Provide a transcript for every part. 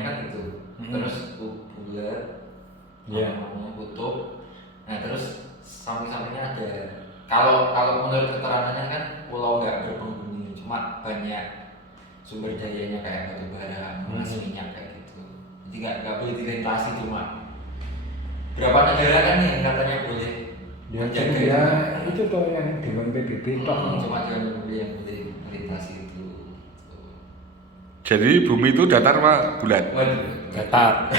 lambangnya kan itu. Terus bulat, namanya kutub. Nah terus samping-sampingnya ada. Kalau menurut keterangannya kan pulau nggak berpenghuni, cuma banyak sumber dayanya kayak batu bara, emas, minyak kayak gitu. Jadi nggak boleh dilintasi cuma berapa negara kan yang katanya boleh menjaga ya itu tuh yang Dewan PBB toh. Cuma Dewan PBB yang boleh melintasi itu. Jadi bumi itu datar apa bulat? Waduh, Datar.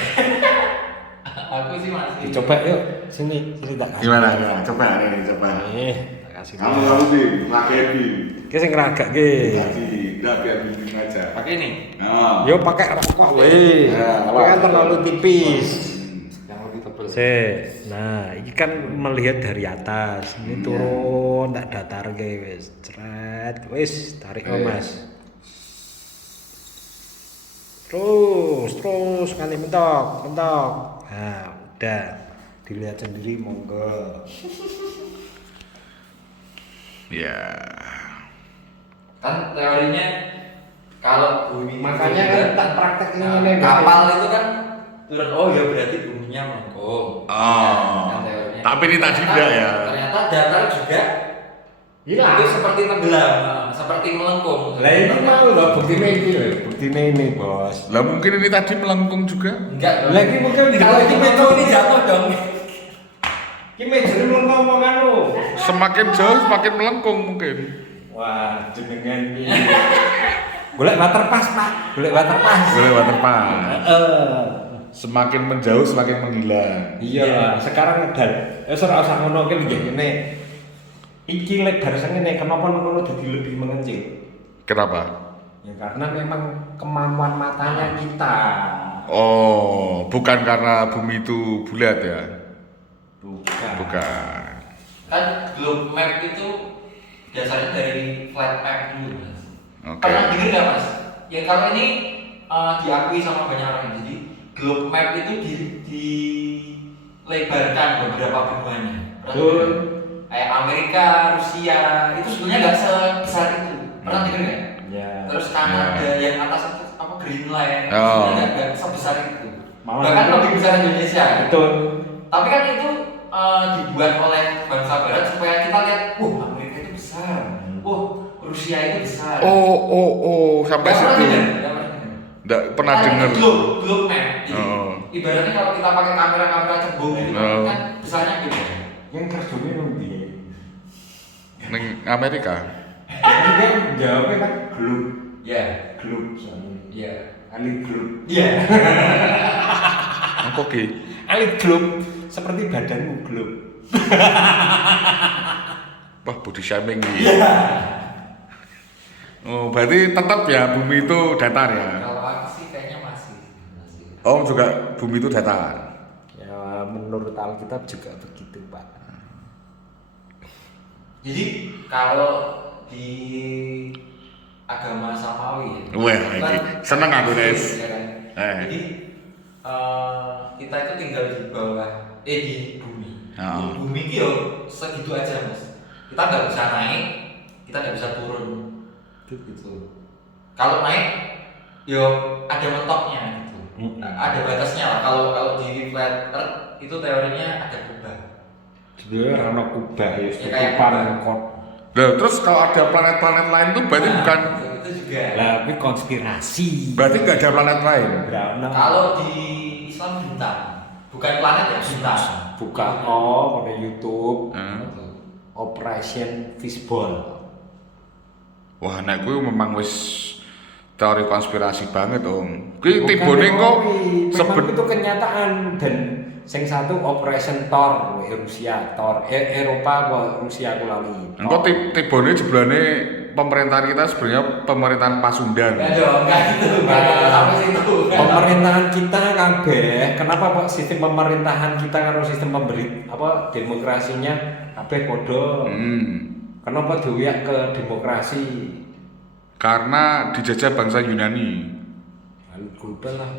aku sih masih. Dicoba yuk, sini tak kasih. Gimana? Coba nih, coba. Tak kasih. Kamu sih, lagi. Ki sing ngeragak ki. Tadi, udah biar bimbing aja. Pakai ini. Oh. Yo pakai rokok weh. Ya, Ini kan terlalu tipis. Yang lebih tebal. Nah, ini kan melihat dari atas. Ini turun tak datar wis. Cret, wis tarik Mas. Terus kali mentok. Nah, udah dilihat sendiri monggo. Ya. Kan teorinya kalau bumi Makanya kan tak praktekin ini. kapal itu kan turun, oh ya berarti buminya melengkung. Oh. Kan teorinya. Tapi ini tadi enggak ya? Ternyata datar juga Hilang. itu seperti tenggelam, seperti melengkung. Lah ini mau loh buktinya ini loh. Buktinya ini, Bos. Lah mungkin ini tadi melengkung juga. Enggak. Lagi mungkin kalau ini meja ini jatuh dong. Ki mejane melengkung omongan lu. Semakin jauh semakin melengkung mungkin. Wah, jenengan iki. Golek waterpas, Pak. Golek waterpas. Boleh waterpark. Heeh. Semakin menjauh semakin menghilang. Iya lah, sekarang edan. Ora usah ngono ki nggih ngene. Iki lek bar ngene kenapa ngono dadi lebih mengecil? Kenapa? Ya karena memang kemampuan matanya kita. Oh, bukan karena bumi itu bulat ya? Bukan. Kan globe map itu dasarnya dari flat map dulu, Mas. Oke. Pernah dengar nggak, Mas? Ya kalau ini diakui sama banyak orang. Jadi globe map itu dilebarkan beberapa benuanya. Betul. Kayak Amerika, Rusia, itu sebenarnya nggak sebesar itu. Pernah dengar nggak? Ya. Terus Kanada yang atas itu apa Greenland, itu Oh. sebenarnya nggak sebesar itu. Malah Bahkan itu- lebih besar Indonesia. Betul. Tapi kan itu dibuat oleh bangsa Barat supaya kita lihat, Amerika itu besar, Rusia itu besar. Sampai Nggak pernah situ. dengar, nggak pernah dengar. Nggak pernah Kan dengar. itu globe map. Jadi, Oh. ibaratnya kalau kita pakai kamera cebong gitu Oh. kan besarnya gitu. Yang kerjanya nanti. Neng Amerika. Tapi kan jawabnya kan globe, Ya, globe soalnya. ya, Ali globe. iya. Engko ki. Ali globe seperti badanmu globe. Wah, body shaming iki. Oh, berarti tetap ya bumi itu datar ya. Kalau aku sih kayaknya masih. Oh, juga bumi itu datar. Ya menurut Alkitab juga begitu, Pak. Jadi kalau di agama Samawi ya. Wah, kan iki seneng aku, Des. ya kan? Jadi kita itu tinggal di bawah di bumi. Oh. Bumi itu yo segitu aja, Mas. Kita nggak bisa naik, kita nggak bisa turun. Gitu. Kalau naik, yo ada mentoknya gitu. Ada batasnya lah. Kalau di flat earth itu teorinya ada kubah. Sebenarnya rano kubah ya, Ya, kayak parangkot. Nah, terus kalau ada planet-planet lain tuh berarti bukan itu juga. Lah, tapi konspirasi. berarti nggak ada planet lain. Kalau di Islam bintang, bukan planet ya bintang. Buka pada YouTube Hmm. Operation Fishball. Wah, nek kuwi memang wis teori konspirasi banget, Om. Kuwi tibone kok Memang itu kenyataan dan sing satu Operation Thor Rusia, Thor Eropa apa Rusia aku lali. Engko tibone jeblane pemerintahan kita sebenarnya pemerintahan Pasundan. Enggak dong, enggak gitu. Enggak sampai situ. Pemerintahan kita kabeh, kenapa Pak sistem pemerintahan kita karo sistem demokrasinya kabeh padha. Kenapa doyak ke demokrasi? Karena dijajah bangsa Yunani. Global lah.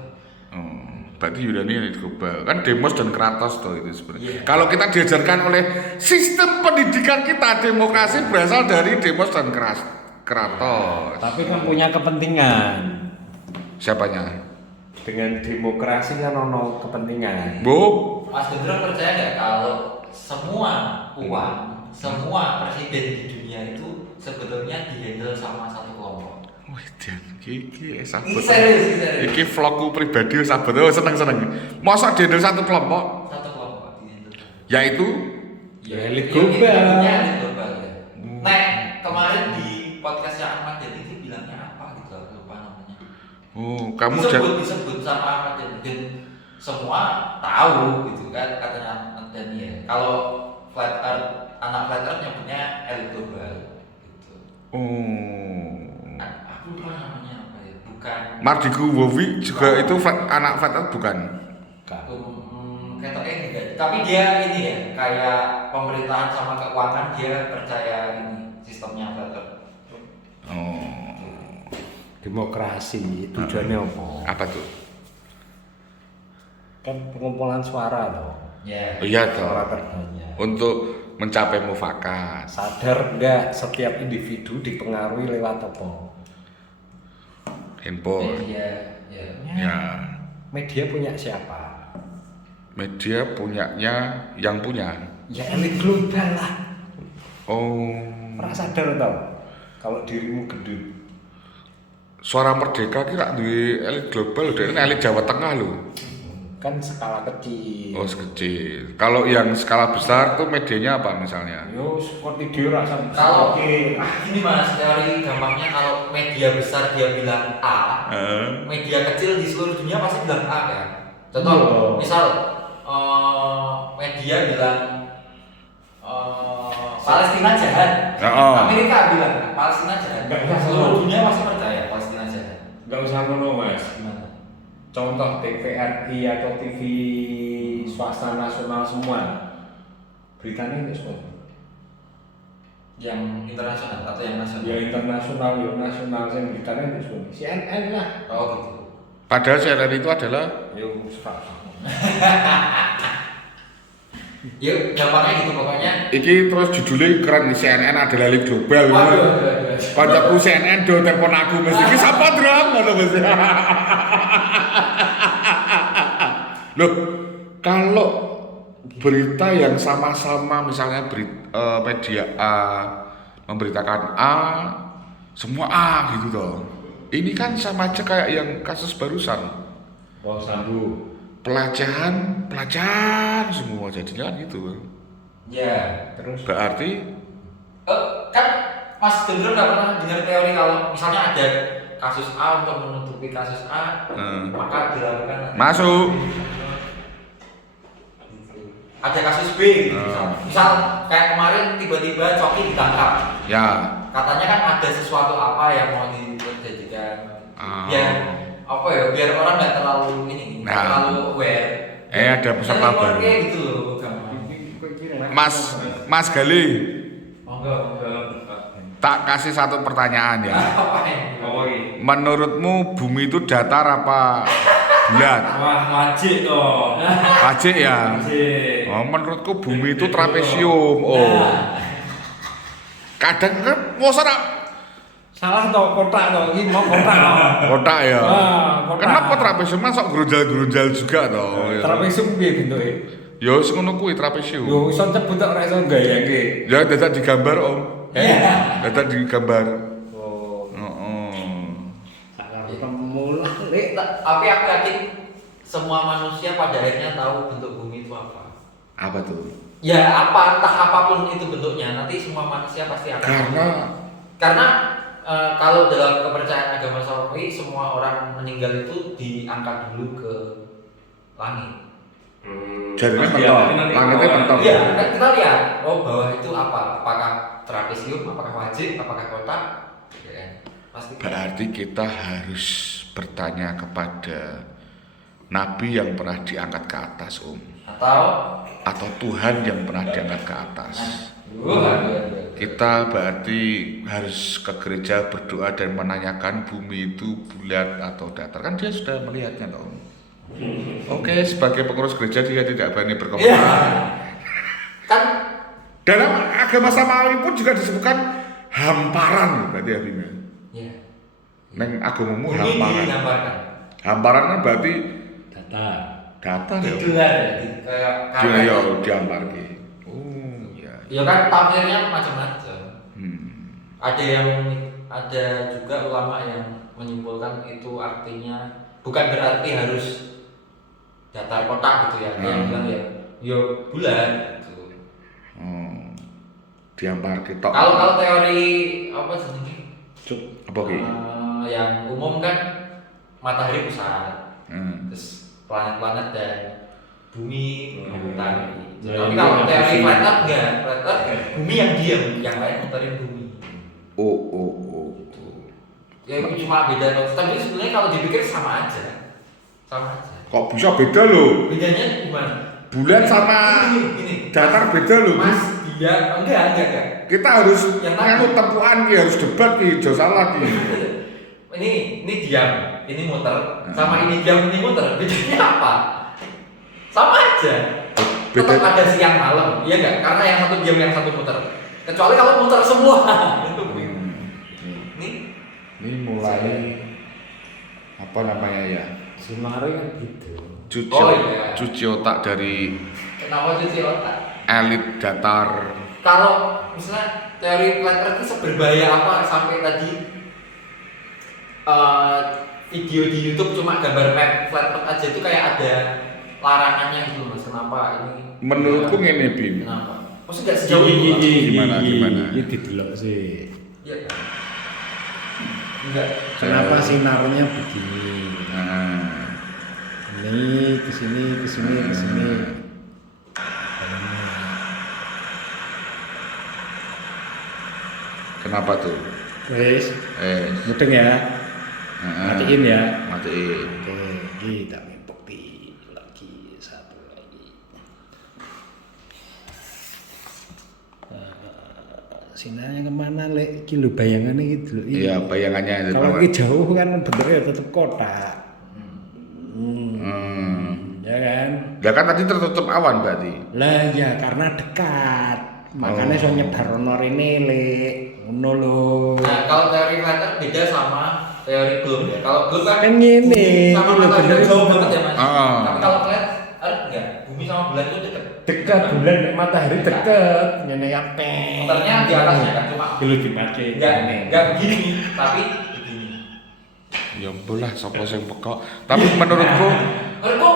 Oh, berarti Yunani yang global. Kan Demos dan Kratos tuh itu sebenarnya. Iya. Kalau kita diajarkan oleh sistem pendidikan kita demokrasi berasal dari Demos dan Kratos. Tapi kan punya kepentingan. Siapanya? dengan demokrasi kan ono kepentingan. Bu, Mas Gendro percaya nggak kalau semua uang, semua presiden di dunia itu sebetulnya dihandle sama satu kelompok? wih, Jan, iki sabut. Ini serius. Iki vlogku pribadi sabut. Oh, seneng. Masa dihandle satu kelompok, Satu kelompok dihandle. yaitu Ya, elit Ya, global. intinya elit global ya. Nek kemarin di podcastnya Ahmad Dhani itu bilangnya apa gitu, aku lupa namanya. oh, kamu jangan disebut sama Ahmad Dhani dan semua tahu gitu kan katanya Ahmad Dhani ya. Kalau flat earth, anak flat earth nyebutnya elit global gitu. Aku lupa namanya apa ya, bukan. Mardigu Wowi juga itu anak flat earth bukan? Kayaknya enggak. Tapi dia ini ya, kayak pemerintahan sama keuangan dia percaya ini sistemnya flat earth. Oh, Demokrasi tujuannya apa? apa tuh? Kan pengumpulan suara loh. Ya. Oh, iya toh. Suara terbanyak. Untuk mencapai mufakat. Sadar enggak setiap individu dipengaruhi lewat apa? Handphone. Media, ya. Ya. Media punya siapa? Media punyanya yang punya. Ya elit global lah. Oh. Pernah sadar tau? Kalau dirimu gendut. Suara Merdeka kira duwe elit global, ini elit Jawa Tengah loh. Kan skala kecil. Oh, sekecil. Kalau yang skala besar tuh medianya apa misalnya? Yo seperti dia rasa Kalau ini mas teori gampangnya kalau media besar dia bilang A, media kecil di seluruh dunia pasti bilang A kan. Contoh, Iya. misal media bilang Palestina jahat, Oh. Amerika bilang Palestina jahat, Nggak usah. seluruh dunia pasti percaya Palestina jahat. Enggak usah ngono mas. Gimana? Contoh TVRI atau TV swasta nasional semua beritanya itu semua. Yang internasional atau yang nasional? Ya internasional, ya nasional, saya beritanya itu semua. CNN lah. Oh gitu. Padahal CNN itu adalah Yo swasta. Yuk, gampangnya gitu pokoknya. iki terus judulnya keren nih, CNN adalah elit global. Waduh. Kancaku CNN do telepon aku mesti iki sapa drang ngono mesti. Loh, kalau berita yang sama-sama misalnya media A memberitakan A, semua A gitu toh. Ini kan sama aja kayak yang kasus barusan. Oh Sambu. Pelecehan semua jadinya kan gitu. Ya. Terus Berarti Kan Mas Gendro nggak pernah dengar teori kalau misalnya ada kasus A untuk menutupi kasus A, maka dilakukan masuk. ada kasus B gitu. Misal kayak kemarin tiba-tiba Coki ditangkap. Ya. Katanya kan ada sesuatu apa yang mau dijadikan biar apa ya, biar orang nggak terlalu ini, nggak terlalu aware. Ada peserta baru. Kayak gitu loh, gampang. Mas Gali, Enggak. tak kasih satu pertanyaan ya. Apa ya? Menurutmu bumi itu datar apa bulat? wah wajib toh. Wajib ya. Wajib. Oh, menurutku bumi itu trapesium. Oh. Kadang kan masa Salah toh kotak toh, ini mau kotak. kotak ya. Kotak. Kenapa trapesium masuk gerunjal-gerunjal juga toh? Trapesium piye bentuke? Ya wis ngono kuwi trapesium. Yo iso nyebut tok ora iso gayake. Ya dadak digambar Om. Dadak digambar. Oh. Heeh. Salah pemula lek. Tapi aku yakin semua manusia pada akhirnya tahu bentuk bumi itu apa. Apa tuh? Ya apa, entah apapun itu bentuknya, nanti semua manusia pasti akan karena kalau dalam kepercayaan agama Sawi, semua orang meninggal itu diangkat dulu ke langit. Jadinya mentok, langitnya mentok. Iya, kan kita lihat, oh bawah itu apa? Apakah trapesium, apakah wajib, apakah kotak? Ya kan? Pasti. Berarti kita harus bertanya kepada Nabi yang pernah diangkat ke atas, Om. Atau Tuhan yang pernah diangkat ke atas. Kita berarti harus ke gereja berdoa dan menanyakan bumi itu bulat atau datar. Kan dia sudah melihatnya, Om. Oke, sebagai pengurus gereja dia tidak berani berkomentar. Kan Dalam agama Samawi pun juga disebutkan hamparan berarti artinya. ya. Neng agamamu Bumi hamparan. digambarkan. Hamparan kan berarti datar. datar ya. Digelar ya, kayak Dia ya gitu. dihampar ki. Oh iya. Ya kan tafsirnya macam-macam. Hmm. Ada juga ulama yang menyimpulkan itu artinya bukan berarti harus datar kotak gitu ya. Yang bilang ya bulan gitu. Oh. Dihampar ki tok. Kalau teori apa sih? Apa ki? Yang umum kan matahari pusat. Hmm. Terus planet-planet dan bumi memutar. Ya, Tapi ini kalau yang teori pusing. flat earth enggak, flat earth bumi yang diam, yang lain muterin bumi. Oh. Ya itu cuma beda konsep. Tapi sebenarnya kalau dipikir sama aja. Sama aja. Kok bisa beda loh? Bedanya gimana? Bulan sama Gini. datar beda loh. Mas dia enggak. Kita harus Yang nganu tempuan ki, harus debat ki, jauh salah ki. Ini diam, ini muter, sama ini diam, ini muter. Bedanya apa? Sama aja. Tetap Beda. ada siang malam, iya nggak? Karena yang satu diam, yang satu muter. Kecuali kalau muter semua. Itu ini Ini mulai apa namanya ya? Sinare kan gitu. Cuci, Oh, iya. cuci otak dari kenapa cuci otak? elit datar. Kalau misalnya teori flat earth itu seberbahaya apa sampai tadi video di YouTube cuma gambar map flat earth aja itu kayak ada larangannya gitu mas. Kenapa ini? Menurutku ngene Bim. Kenapa? Maksudnya nggak sejauh itu Mas? Gimana? Ini didelok sih. Iya kan? Enggak. Kenapa sinarnya begini? Nah, Ini kesini. kenapa tuh? Wes, mudeng ya. Nah, Matiin ya. matiin. Oke, kita bukti lagi satu lagi. Sinarnya kemana lek? Iki lho bayangannya gitu lho. Iya, bayangannya itu. Kalau ini jauh kan bentuknya tetap kotak. Ya kan? Ya kan tadi tertutup awan berarti. Lah ya karena dekat. Makanya so nyebar ono rene lek. Ngono lho. Nah kalau teori flat earth beda sama teori globe ya. Kalau globe kan Kan gini, bumi sama ini loh, matahari bener. kan jauh banget ya mas. Ah. Tapi kalau flat earth enggak, bumi sama bulan itu dekat. Dekat bulan nek matahari dekat. Ngene ape. Muternya di atasnya kan cuma Dulu dipakai. enggak begini, tapi begini. Ya bolah sapa sing pekok. Tapi menurutku Menurutku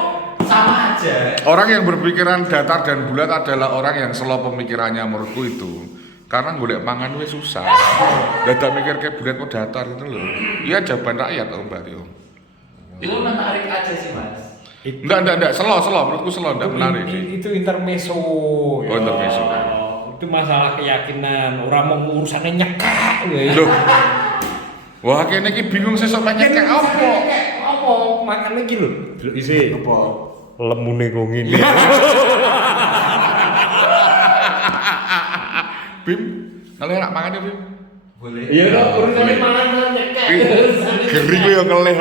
sama aja. orang yang berpikiran datar dan bulat adalah orang yang slow pemikirannya menurutku itu. Karena golek mangan wis susah. Dadak mikir kayak bulat kok datar gitu loh. Iya jawaban rakyat om berarti om. Itu menarik aja sih mas. Enggak, slow, menurutku slow, enggak menarik sih. Itu intermezzo. Oh, intermezzo. Itu masalah keyakinan. Orang mau urusannya nyekak ya. Loh. Wah, kene iki bingung sesuk menyek kayak apa? Apa? Makan lagi lho. Delok isi. Apa? Lemune kok ngene. Bim, kalian nak mangan ya Bim? Boleh. Iya, urusannya boleh. mangan nyekak. Gering ya keleh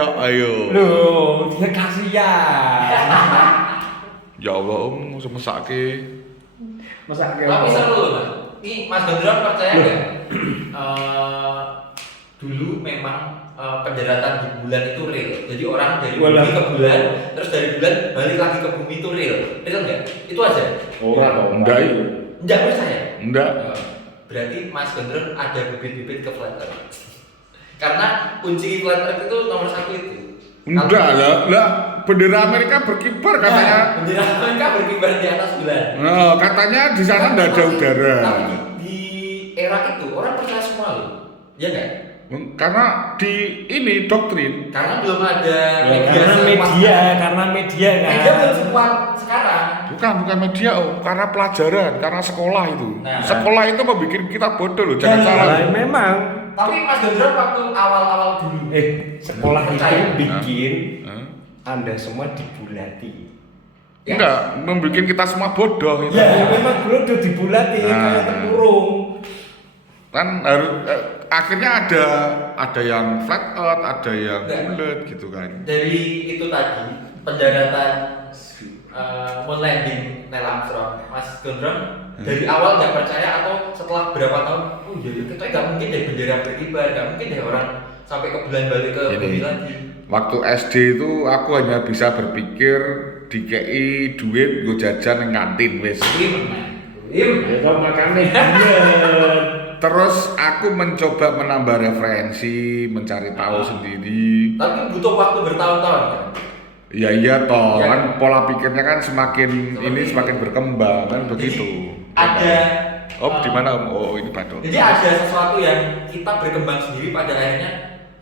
kok, ayo. Loh, dia kasihan. Ya Allah om, semesake. Masa Tapi seru loh mas. Ini Mas Gondron percaya nggak? Dulu memang pendaratan di bulan itu real. Jadi orang dari bumi ke bulan, terus dari bulan balik lagi ke bumi itu real. Real nggak? Itu aja. Ora dong. Enggak. Nggak percaya. Enggak. Berarti Mas Gondron ada bibit-bibit ke flat earth. Karena kunci flat earth itu nomor satu itu. Enggak lah, bendera Amerika berkibar katanya. Bendera Amerika berkibar di atas bulan. Nah, katanya di sana enggak ada udara. Tapi di era itu orang percaya semua loh. Iya nggak? Karena di ini doktrin. Karena belum ada Karena media kan. media belum sekuat sekarang. Bukan media om, karena pelajaran, karena sekolah itu. Nah. Sekolah itu membuat kita bodoh loh, jangan salah. Memang. Tapi Mas Gondron waktu awal-awal dulu Sekolah itu Percaya. bikin Hah? Anda semua dibulati. Ya. Enggak, membuat kita semua bodoh itu. Ya, memang dulu udah dibulati kayak tempurung. Kan harus akhirnya ada yang flat earth, ada yang Enggak. bulat gitu kan. Dari itu tadi pendaratan moon landing Neil Armstrong, Mas Gondron dari awal nggak percaya atau setelah berapa tahun? Oh iya, kita nggak mungkin deh bendera berkibar, nggak mungkin deh orang sampai ke bulan balik ke bumi lagi. waktu SD itu aku hanya bisa berpikir dikei duit gue jajan yang kantin wis. Itu makanya bener. Terus aku mencoba menambah referensi, mencari tahu sendiri. Tapi butuh waktu bertahun-tahun kan? Ya iya toh, Ya. kan pola pikirnya kan semakin Seperti ini itu. semakin berkembang kan Jadi, begitu. Ada Oh di mana Om? Oh ini Badut. Jadi ada sesuatu yang kita berkembang sendiri pada akhirnya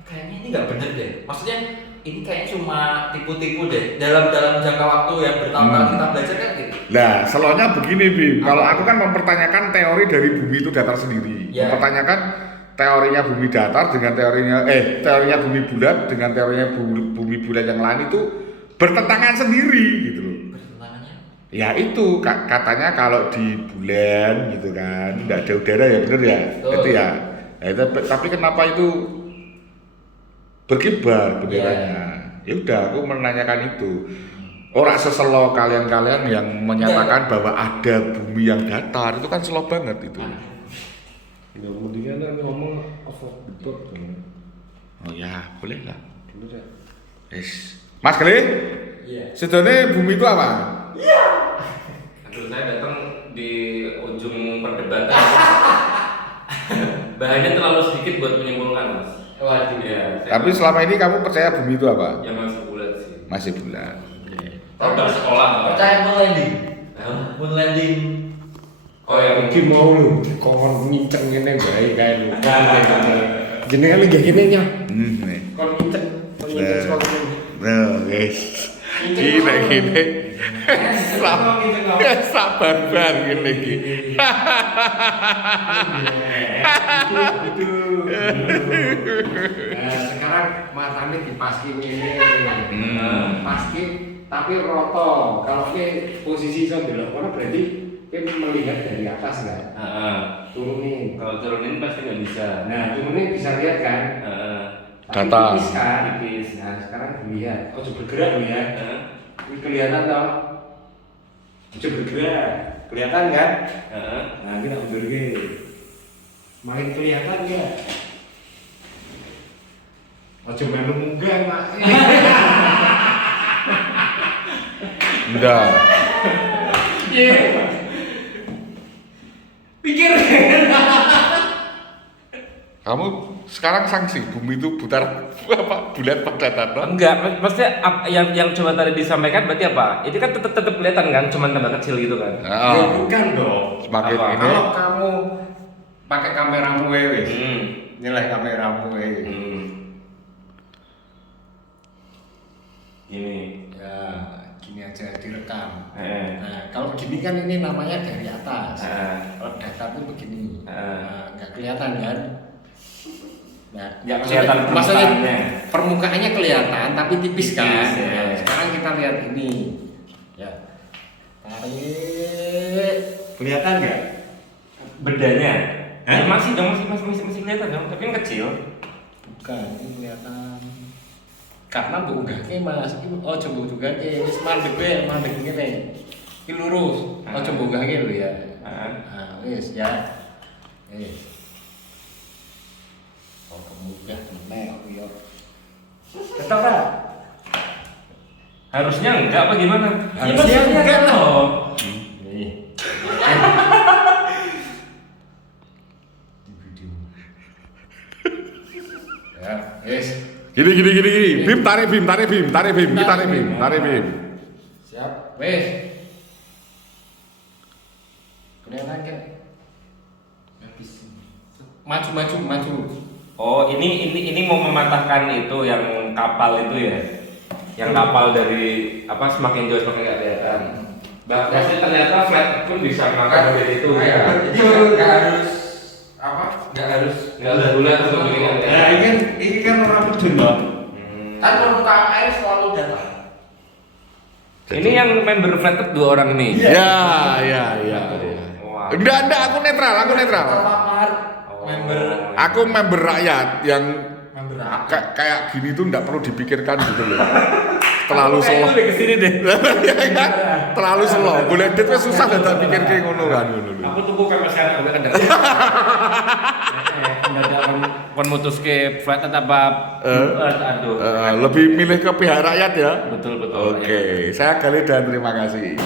kayaknya ini nggak bener deh. Maksudnya ini kayaknya cuma tipu-tipu deh. Dalam jangka waktu yang bertahun-tahun kita belajar kan gitu. Nah, selalunya begini Bim. Kalau aku kan mempertanyakan teori dari bumi itu datar sendiri. Ya. Mempertanyakan teorinya bumi datar dengan teorinya bumi bulat dengan teorinya bumi bulat yang lain itu bertentangan sendiri gitu loh. Pertentangannya. Ya itu katanya kalau di bulan gitu kan nggak ada udara ya bener ya. Betul. Itu ya. Nah, tapi kenapa itu berkibar benderanya? Ya udah aku menanyakan itu. Orang seselo kalian-kalian yang menyatakan bahwa ada bumi yang datar itu kan selo banget itu. Ya kemudian kan ngomong off the board kan. Oh ya, boleh lah. Bener ya. Yes. Mas Geli, Iya. sebenarnya bumi itu apa? Aduh, saya datang di ujung perdebatan. Bahannya terlalu sedikit buat menyimpulkan, Mas. Waduh. Ya, Tapi selama ini kamu percaya bumi itu apa? ya masih bulat sih. Masih bulat. Tahu dari sekolah nggak? Percaya moon landing. Hah? Moon landing. Oh ya, Iki mau lu kon nginceng ngene bae kae lu. Jenengan iki gini nya. Nih. Kon nginceng sekolah ini. Nah, guys. Gini. Sabar bar gini iki. Nah, sekarang matanya dipaski ini. Paski tapi roto. Kalau ke posisi iso ndelok kono berarti kita melihat dari atas kan. Turunin. Kalau turunin pasti nggak bisa. Nah, turunin bisa lihat kan. Tapi Data. tipis kan. Tipis. Nah, sekarang dilihat. Oh, coba bergerak lu ya. Heeh. Ini kelihatan toh. Coba bergerak. Kelihatan kan? Heeh. Nah, kita mundur ke. Makin kelihatan ya. Ojo melu munggah, Mak. Enggak. Pikir. Kamu sekarang sanksi bumi itu bulat pada datar. Enggak, maksudnya yang coba tadi disampaikan berarti apa? Itu kan tetap kelihatan kan, cuman tambah kecil gitu kan. Ya bukan dong. Semakin Apa? ini. Kalau kamu pakai kameramu wis. Hmm. Nilai kameramu wis. Ini. Ya, gini aja direkam. Eh. Nah, kalau gini kan ini namanya dari atas. Eh. Kalau datar tuh begini. Eh. Nah, nggak kelihatan kan? Nah, Nggak kelihatan maksudnya permukaannya. permukaannya kelihatan tapi tipis kan. Tipis, ya. Nah, sekarang kita lihat ini. Ya. Tarik. Kelihatan nggak? Bedanya? Ya, masih dong, masih kelihatan dong, tapi yang kecil. Bukan, ini kelihatan. Karena bunggahke Mas, iki aja bunggahke wis mandek ngene. Iki lurus, aja bunggahke lho ya. Heeh. Nah, wis ya. Wis. Oh, kemudah meneh aku yo. Ketok ora? Harusnya enggak apa gimana? Harusnya Ya, masih enggak kelihatan lah. loh. Nih. Di video. Ya, wis. Gini. Bim tarik Bim. Kita tarik Bim. Siap, wes. Kelihatan kan? Maju. Oh, ini mau mematahkan itu yang kapal itu ya. Yang kapal dari apa semakin jauh semakin nggak kelihatan. Bahkan ternyata flat pun bisa makan dari itu ya. Jadi nggak harus apa? Nggak harus bulat atau begini. Nah, ini kan orang mudun loh. Kan permukaan air selalu datar. Ini yang member flat Earth 2 orang ini. Ya. Wah. Enggak, aku netral. Terpapar member Aku member rakyat yang member apa? kayak gini tuh enggak perlu dipikirkan gitu loh. Terlalu Kayak slow. itu deh kesini deh. Terlalu slow. Boleh dit wis susah dak pikir ki ngono kan ngono lho. Aku tunggu kamera sekarang udah kendali. Mendadak kon mutuske flat apa aduh. Lebih milih ke pihak rakyat ya. Betul. Oke, saya Khalid dan terima kasih.